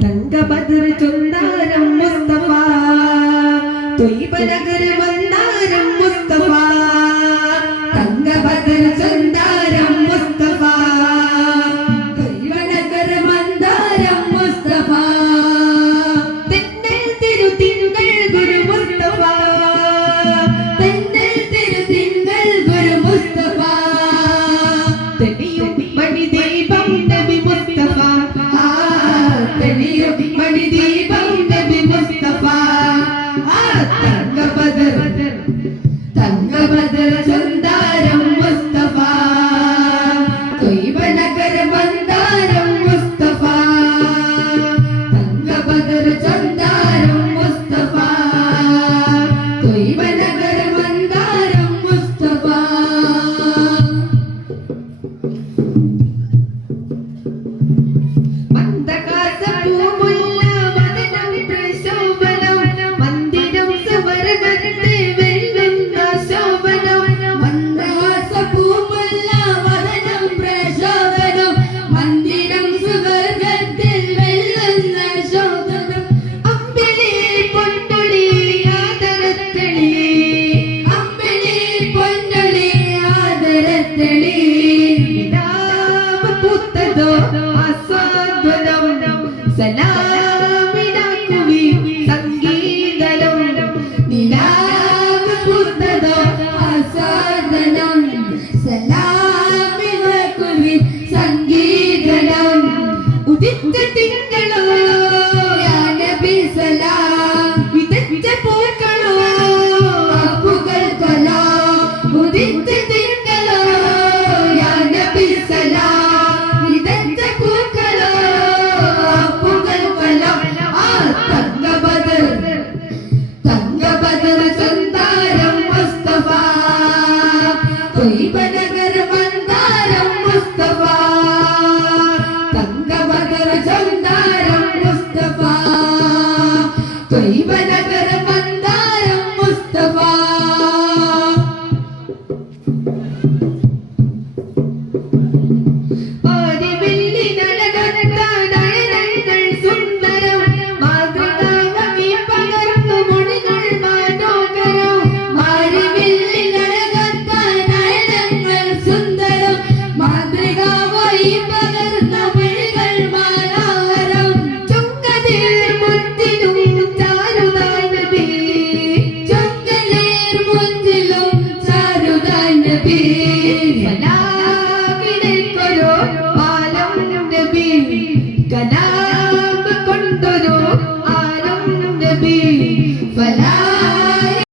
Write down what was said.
തങ്കബദർ ചൊന്താരം മുസ്തഫ ത്വയ്ബനഗർ മന്ദാരം മുസ്തഫ തങ്കബദർ ചൊന്താരം മുസ്തഫ ത്വയ്ബനഗർ മന്ദാരം മുസ്തഫ തെന്നൽ തിരുതിങ്കൾ ഗുരു മുസ്തഫ തെന്നൽ തിരുതിങ്കൾ ഗുരു മുസ്തഫ തെളിയും മണിദീപം നബി മുസ്തഫ തെളിയും മണിദീപം നബി മുസ്തഫ തങ്കബദർ ചൊന്താരം മുസ്തഫ ത്വയ്ബനഗർ മന്ദാരം മുസ്തഫ തങ്കബദർ ചൊന്താരം മുസ്തഫ ത്വയ്ബനഗർ മന്ദാരം മുസ്തഫ സലാമിനാക്കുവി സംഗീതം നിലാവ് പൂത്തതോ ആസ്വാദനം സലാമിനാക്കുവി സംഗീതം ഉദിച്ച തിങ്കളോ യാ നബി സലാം വിതച്ച പൂക്കളോ പൂക്കൾ കൊലോ ഉദിച്ച തിങ്കളോ യാ നബി സലാം വിതച്ച പൂക്കളോ തങ്കബദർ ചൊന്താരം മുസ്തഫ ത്വയ്ബനഗർ മന്ദാരം മുസ്തഫ തങ്കബദർ ചൊന്താരം മുസ്തഫ ത്വയ്ബനഗർ മന്ദാരം മുസ്തഫ കലാം കൊണ്ടൊരു ആലം നബി ഫലാ